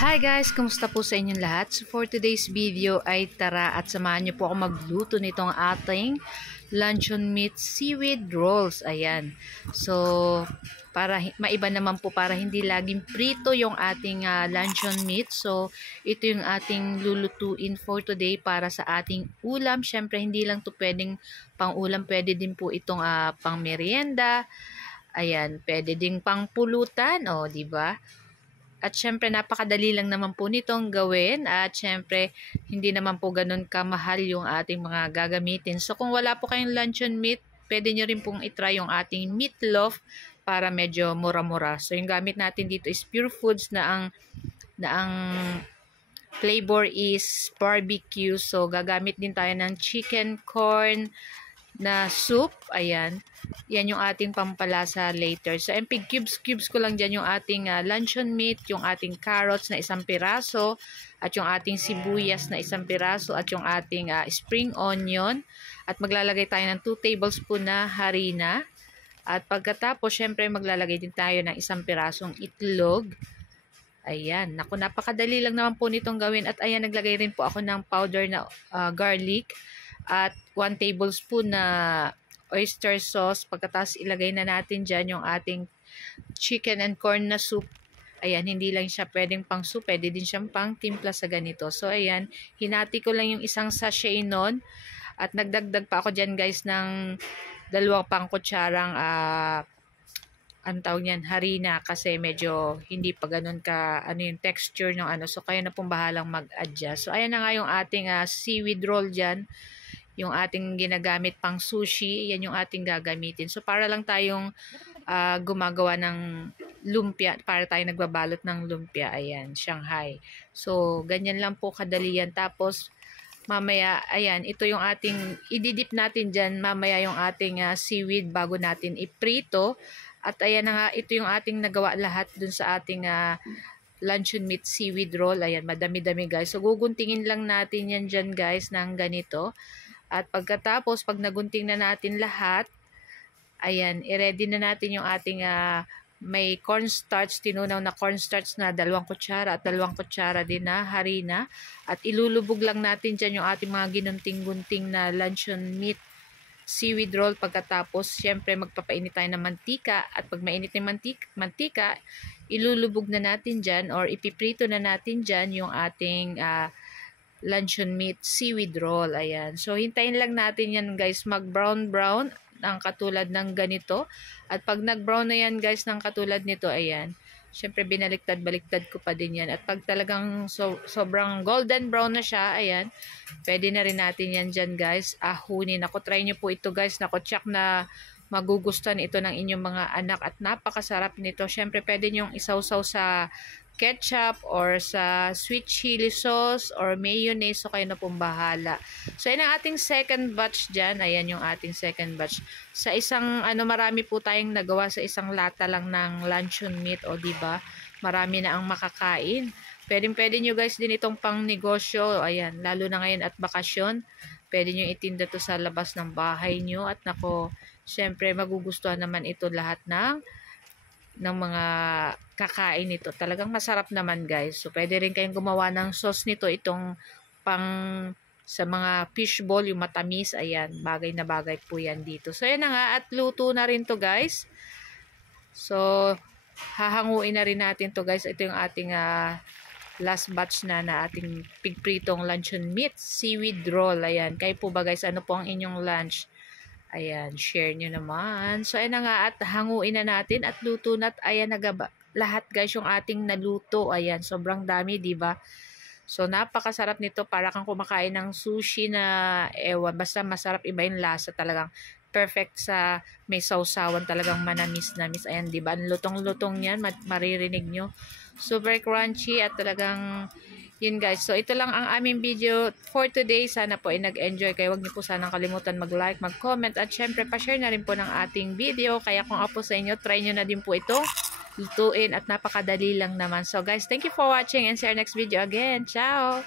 Hi guys! Kumusta po sa inyong lahat? So for today's video ay tara at samahan niyo po ako magluto nitong ating luncheon meat seaweed rolls. Ayan. So para maiba naman po, para hindi laging prito yung ating luncheon meat. So ito yung ating lulutuin for today para sa ating ulam. Syempre hindi lang to pwedeng pang ulam, pwede din po itong pang merienda. Ayan, pwede ding pang pulutan, di ba? At syempre napakadali lang naman po nitong gawin at syempre hindi naman po ganun kamahal yung ating mga gagamitin. So kung wala po kayong luncheon meat, pwede nyo rin pong itry yung ating meatloaf para medyo mura-mura. So yung gamit natin dito is Pure Foods na ang flavor is barbecue. So gagamit din tayo ng chicken corn na soup. Ayan. Yan yung ating pampalasa later. So, cubes ko lang dyan yung ating luncheon meat, yung ating carrots na 1 piraso, at yung ating sibuyas na 1 piraso, at yung ating spring onion. At maglalagay tayo ng 2 tablespoon na harina. At pagkatapos, syempre maglalagay din tayo ng 1 pirasong itlog. Ayan. Naku, napakadali lang naman po nitong gawin. At ayan, naglagay rin po ako ng powder na garlic. At 1 tablespoon na oyster sauce. Pagkatapos ilagay na natin dyan yung ating chicken and corn na soup. Ayan, hindi lang siya pwedeng pang soup, pwede din siyang pang timpla sa ganito. So ayan, hinati ko lang yung 1 sachet nun. At nagdagdag pa ako dyan guys ng 2 pang kutsarang ang tawag niyan, harina, kasi medyo hindi pa ganun ka yung texture ng So kayo na pong bahalang mag-adjust. So ayan na nga yung ating seaweed roll dyan. Yung ating ginagamit pang sushi, yan yung ating gagamitin. So, para lang tayong gumagawa ng lumpia, para tayo nagbabalot ng lumpia. Ayan, Shanghai. So, ganyan lang po kadali yan. Tapos, mamaya, ayan, ito yung ating, ididip natin dyan, mamaya yung ating seaweed bago natin iprito. At ayan na nga, ito yung ating nagawa lahat dun sa ating luncheon meat seaweed roll. Ayan, madami-dami guys. So, guguntingin lang natin yan dyan guys ng ganito. At pagkatapos, pag nagunting na natin lahat, ayan, i-ready na natin yung ating may cornstarch, tinunaw na cornstarch na 2 kutsara at 2 kutsara din na harina. At ilulubog lang natin dyan yung ating mga ginunting-gunting na luncheon meat seaweed roll. Pagkatapos, syempre magpapainit tayo ng mantika. At pag mainit yung mantika, ilulubog na natin dyan or ipiprito na natin dyan yung ating luncheon meat seaweed roll. Ayan. So, hintayin lang natin yan guys mag-brown ng katulad ng ganito. At pag nag-brown na yan guys ng katulad nito, ayan. Siyempre, binaliktad-baliktad ko pa din yan. At pag talagang sobrang golden brown na siya, ayan, pwede na rin natin yan dyan guys. Ahunin. Ako, try nyo po ito guys. Nako, check na magugustuhan ito ng inyong mga anak. At napakasarap nito. Siyempre, pwede nyong isawsaw sa ketchup or sa sweet chili sauce or mayonnaise, so kayo na pong bahala. So yun ang ating second batch dyan. Ayan yung ating second batch. Sa isang marami po tayong nagawa sa isang lata lang ng luncheon meat, diba? Marami na ang makakain. Pwede nyo guys din itong pang negosyo. Ayan, lalo na ngayon at bakasyon. Pwede nyo itinda to sa labas ng bahay nyo. At nako, syempre magugustuhan naman ito lahat ng mga kakain nito. Talagang masarap naman guys. So pwede rin kayong gumawa ng sauce nito, itong pang sa mga fishball, yung matamis. Ayan, bagay na bagay po yan dito. So ayan na nga, at luto na rin to guys. So hahanguin na rin natin to guys. Ito yung ating last batch na ating pigpritong luncheon meat seaweed roll. Ayan, kayo po ba guys, ano po ang inyong lunch? Ayan, share nyo naman. So, ayan na nga, at hanguin na natin at luto na. At ayan na lahat guys yung ating naluto. Ayan, sobrang dami, diba? So, napakasarap nito. Para kang kumakain ng sushi na ewan. Basta masarap, iba yung lasa. Talagang perfect sa may sausawan. Talagang manamis-namis. Ayan, diba? Ang lutong-lutong yan. Maririnig nyo. Super crunchy at talagang yun guys. So, ito lang ang aming video for today. Sana po ay nag-enjoy kayo. Huwag niyo po sanang kalimutan mag-like, mag-comment, at syempre pa-share na rin po ng ating video. Kaya kung apo sa inyo, try nyo na din po ito lutuin at napakadali lang naman. So guys, thank you for watching and see our next video again. Ciao!